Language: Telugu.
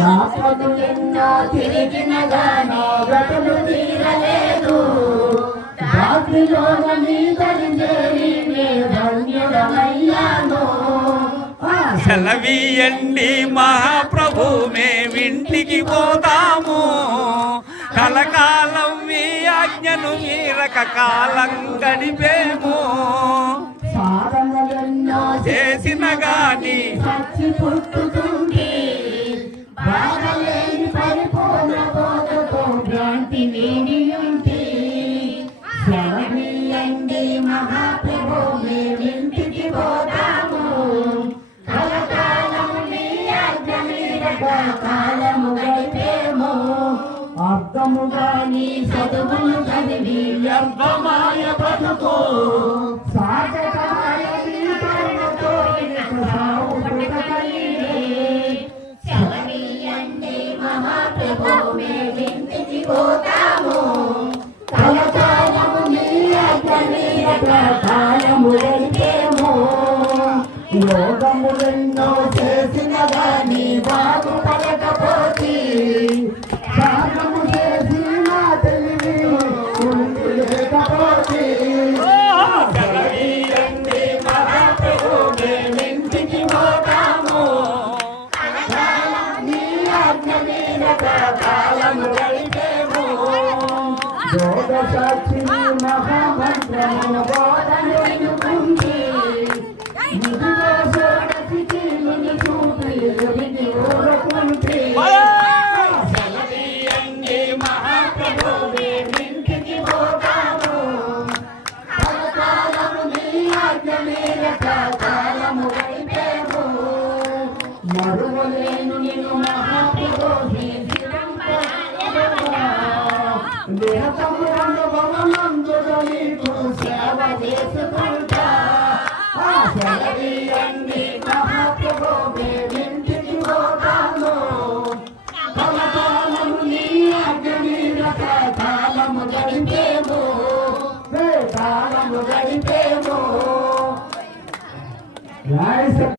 యాత్రలు ఎన్నో తిరిగిన గాని గతులు తీరలేదు రాత్రిలోన నీ దరిచేరి నే ధన్యుడమయ్యాను సెలవీయండి మహాప్రభు మేమింటికి పోదాము కలకాలం మీ ఆజ్ఞను మీరక కాలం గడిపేము సాధనలెన్నో చేసిన గాని సచ్చి పుట్టుతుంది బాధలేని పరిపూర్ణ బోధతో భ్రాంతి వేడియుంటి సెలవీయండి మహాప్రభు మేమింటికి పోదాము కలకాలము నీ ఆజ్ఞ మీరక కాలము గడిపేము అర్థముగా నీ చదువులు చదివి వ్యర్థమాయ బతుకు సాధకాయ దీపముతో సాగు పుట్టకలిగే సెలవీయండి మహాప్రభు మేమింటికి పోతాము కలకాలము నీ ఆజ్ఞ మీరక కాలము గడిపేము యోగములెన్నో చేసిన గాని బాగుపడకపోతే సాధము చేసి నా తెలివి లేకపోతే సెలవీయండి మహాప్రభు మేమింటికి పోదాము నీ ఆజ్ఞ మీరక కాలము గడిపేము యోగ సాక్షిని మహామంత్రమును బోధనెన్నుకుంది ఇదిగో సోడసికి నిన్ను చూపి విధి ఊరకుంటే సెలవీయండి మహాప్రభు మేమింటికి పోతాము కలకాలము నీ ఆజ్ఞ మీరక కాలము గడిపేము మరువలేను నిన్ను మహాప్రభు దేహమునందు నీకు సేవ చేసుకుంటా సెలవీయండి మహాప్రభు మేమింటికి పోతాము కలకాలము నీ ఆజ్ఞ మీరక కాలము గడిపేము కాలము గడిపేము